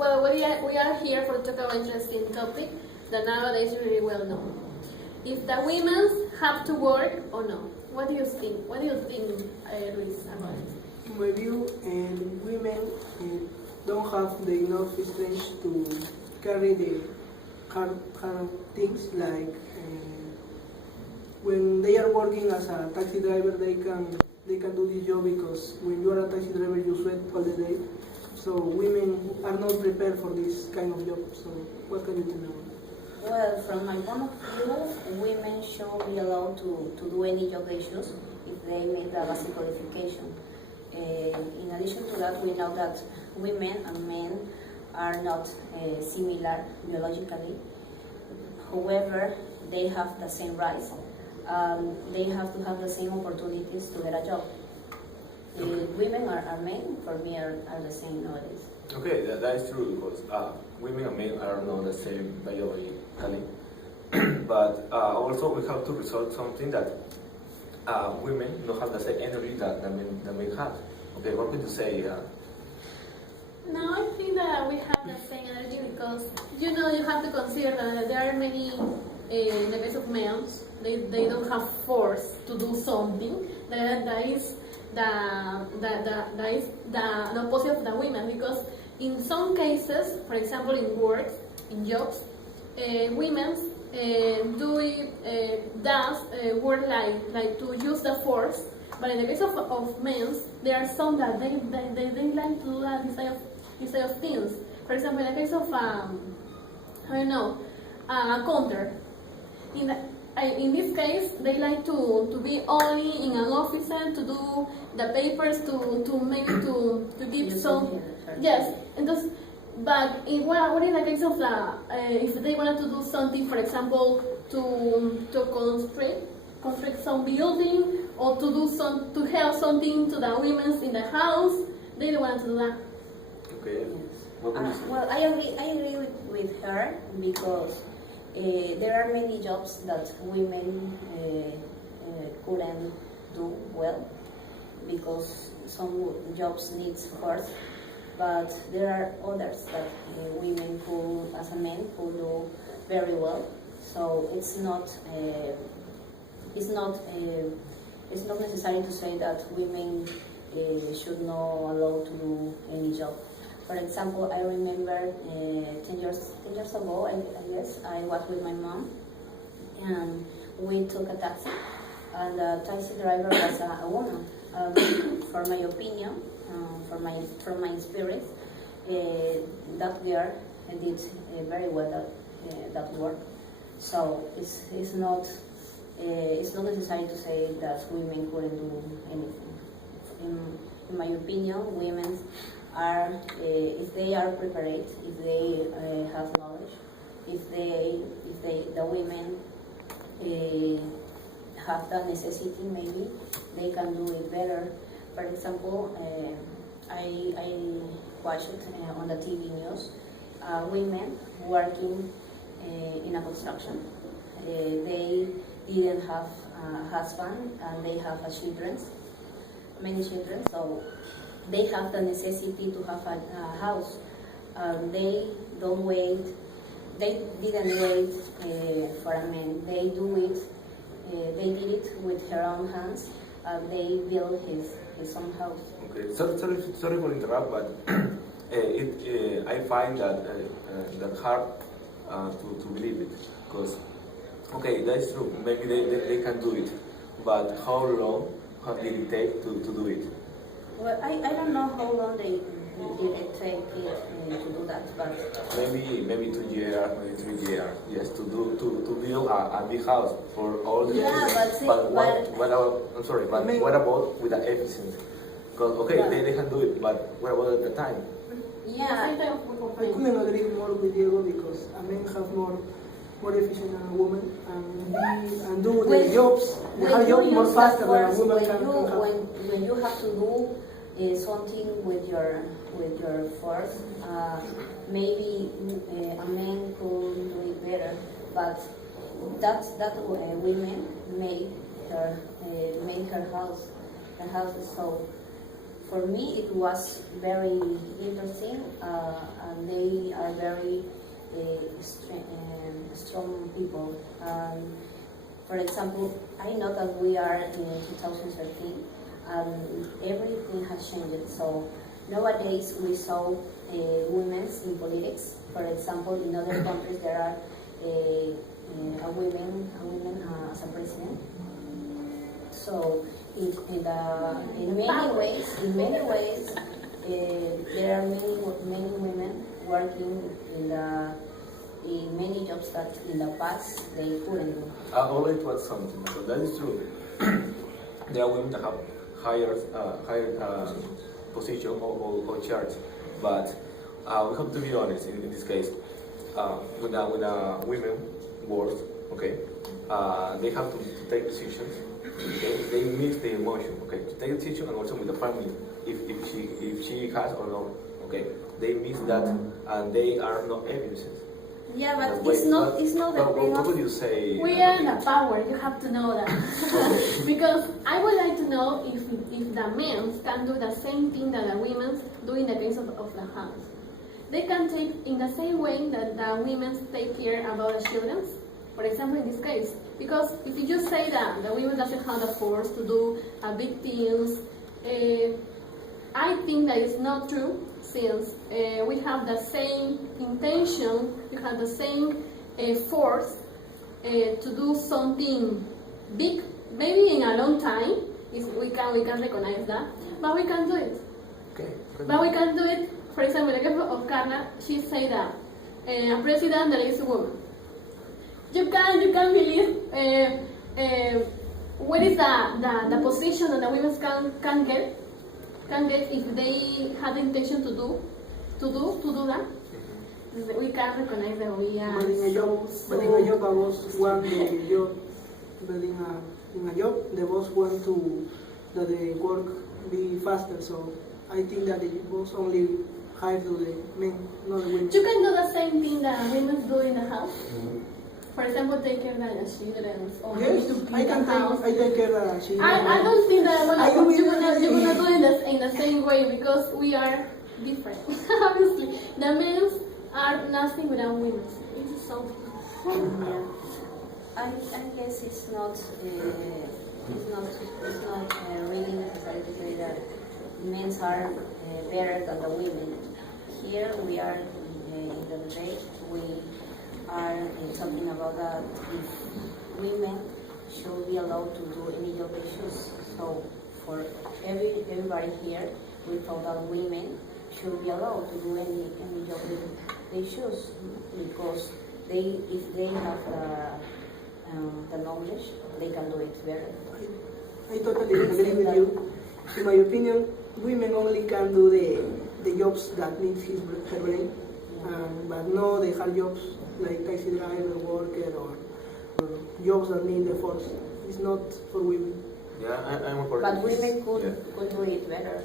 well, we are here for to talk about interesting topic that nowadays is really well known. If the women have to work or no? What do you think? What do you think, Luis, about it? In my view, women don't have the enough strength to carry the hard things like when they are working as a taxi driver, they can do this job because when you are a taxi driver, you sweat all the day. So women are not prepared for this kind of job. So what can you tell me? Well, from my point of view, women should be allowed to do any job they choose if they meet the basic qualification. In addition to that, we know that women and men are not similar biologically. However, they have the same rights. They have to have the same opportunities to get a job. Women or men, for me, are the same nowadays. Okay, that is true because women and men are not the same biologically. But also we have to resolve something that women don't have the same energy that men have. Okay, what would you say? No, I think that we have the same energy because you have to consider that there are many in the case of males they don't have force to do something that is the opposite of the women, because in some cases, for example in work, in jobs, women does work like to use the force, but in the case of men, there are some that they like to do this type of things. For example, in the case of I don't know, a counter. In this case, they like to be only in an office and to do the papers to maybe to give some yes. And thus, but what in the case of if they wanted to do something, for example, to construct some building or to help something to the women in the house, they don't want to do that. Okay. Well, I agree with her because there are many jobs that women couldn't do well because some jobs needs force, but there are others that women could, as a man, could do very well. So it's not necessary to say that women should not allow to do any job. For example, I remember 10 years ago, I guess, I was with my mom and we took a taxi and the taxi driver was a woman. For my opinion, from my experience, that girl did very well that work. So it's not necessary to say that women couldn't do anything. In my opinion, women are, if they are prepared, if they have knowledge, if the women have the necessity, maybe they can do it better. For example, I watched on the TV news women working in a construction. They didn't have a husband and they have many children, so they have the necessity to have a house. They didn't wait for a man. They did it with her own hands. They built his own house. Okay, sorry for interrupt, but I find that hard to believe it, because okay, that's true. Maybe they can do it, but how long did it take to do it? Well, I don't know how long did it take to do that, but maybe 2 years, maybe 3 years, yes, to build a big house for all the people. But what about with the efficiency? Because they can do it, but what about the time? Yeah. I couldn't agree more with Diego because a man have more efficient than a woman and do the jobs more faster than a woman can have. When you have to do something with your force, maybe a man could do it better, but that women made her house. So for me it was very interesting, and they For example, I know that we are in 2013 and everything has changed. So nowadays we saw women in politics. For example, in other countries there are a woman as a president. So in many ways, there are many women working in many jobs that in the past they couldn't do. I always want something. So that is true. There are women that have higher position or charge, but we have to be honest in this case. When a women work, okay, they have to take decisions. Okay? They mix the emotion, okay, to take a decision and also with the family, if she has or not, okay, they mix that and they are not evidences. Yeah, but Wait, it's not the thing what of would you say? We are in the power, you have to know that. Because I would like to know if the men can do the same thing that the women do in the case of the house. They can take in the same way that the women take care about the children. For example, in this case, because if you just say that the women doesn't have the force to do big things, I think that is not true, since we have the same intention, we have the same force to do something big, maybe in a long time. We can recognize that, but we can do it. Okay. But we can do it. For example, the case of Karla, she said that a president that is a woman. You can believe what is the position that the women can get if they had the intention to do that. We can recognize that we are But in a job, the boss want the job. But in a job, the boss want that the work be faster. So I think that the boss only hire the men, not the women. You can do the same thing that women do in the house. For example, take care of the children, or Yes, to clean I the can house. I take care of children. I don't think that I don't you're really- gonna do it in the same way, because we are different. Obviously, the men are nothing without women. It's something. Yeah. I guess it's not really necessary to say that men are better than the women. Here we are in the debate. We are talking about that if women should be allowed to do any job they choose. So for everybody here, we thought that women should be allowed to do any job they choose, because if they have the knowledge, they can do it better. I totally agree with you. In my opinion, women only can do the jobs that need her brain, but no the hard jobs like taxi driver, worker, or jobs that need the force. It's not for women. Yeah, I'm a part But of this. women could Yeah. do it better.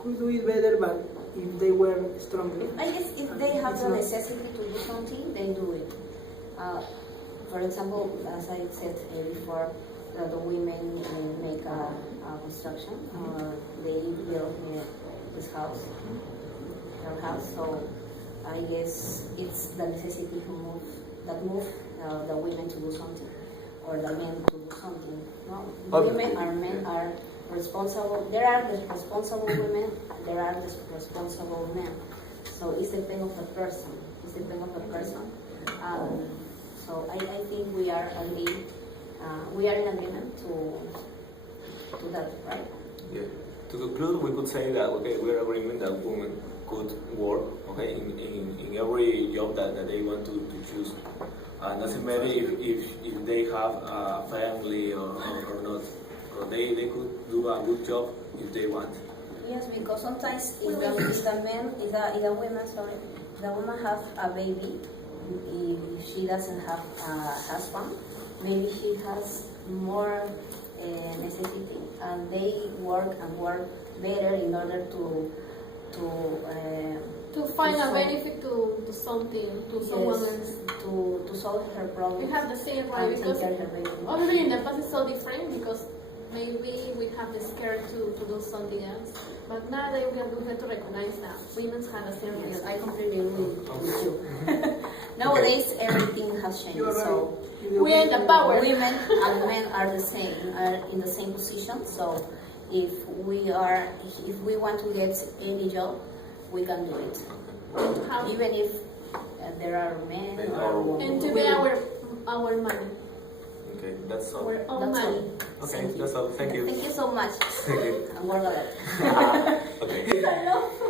Could do it better, but if they were stronger. I guess if they have It's the not- necessity to do something, they do it. For example, as I said before, the women make a construction, they build this house, her house. So I guess it's the necessity that move the women to do something, or the men to do something. No, women or men are responsible. There are the responsible women, there are the responsible men. So it's depend of the person. It's depend of the person. So I think we are in agreement to that, right? Yeah. To conclude, we could say that we are agreement that women could work in every job that they want to choose. Doesn't matter if they have a family or not. So they could do a good job if they want. Yes, because sometimes if the woman has a baby, if she doesn't have a husband, maybe she has more necessity, and they work better in order to find a solve- benefit to something, to someone else. to solve her problems. You have the same right, and take because care of her baby. obviously in the past it's so different, because maybe we have the scare to do something else. But nowadays we have to recognize that women have a certain Yes, risk. I completely agree with you. Nowadays, everything has changed. You are right. So We are in the power. women and men are the same, are in the same position. So if we want to get any job, we can do it. How- Even if there are men or and to be our money, Okay, that's all. our own That's all. money. Okay, that's all. Thank you. Thank you so much. Thank you. And we're glad. Okay. I love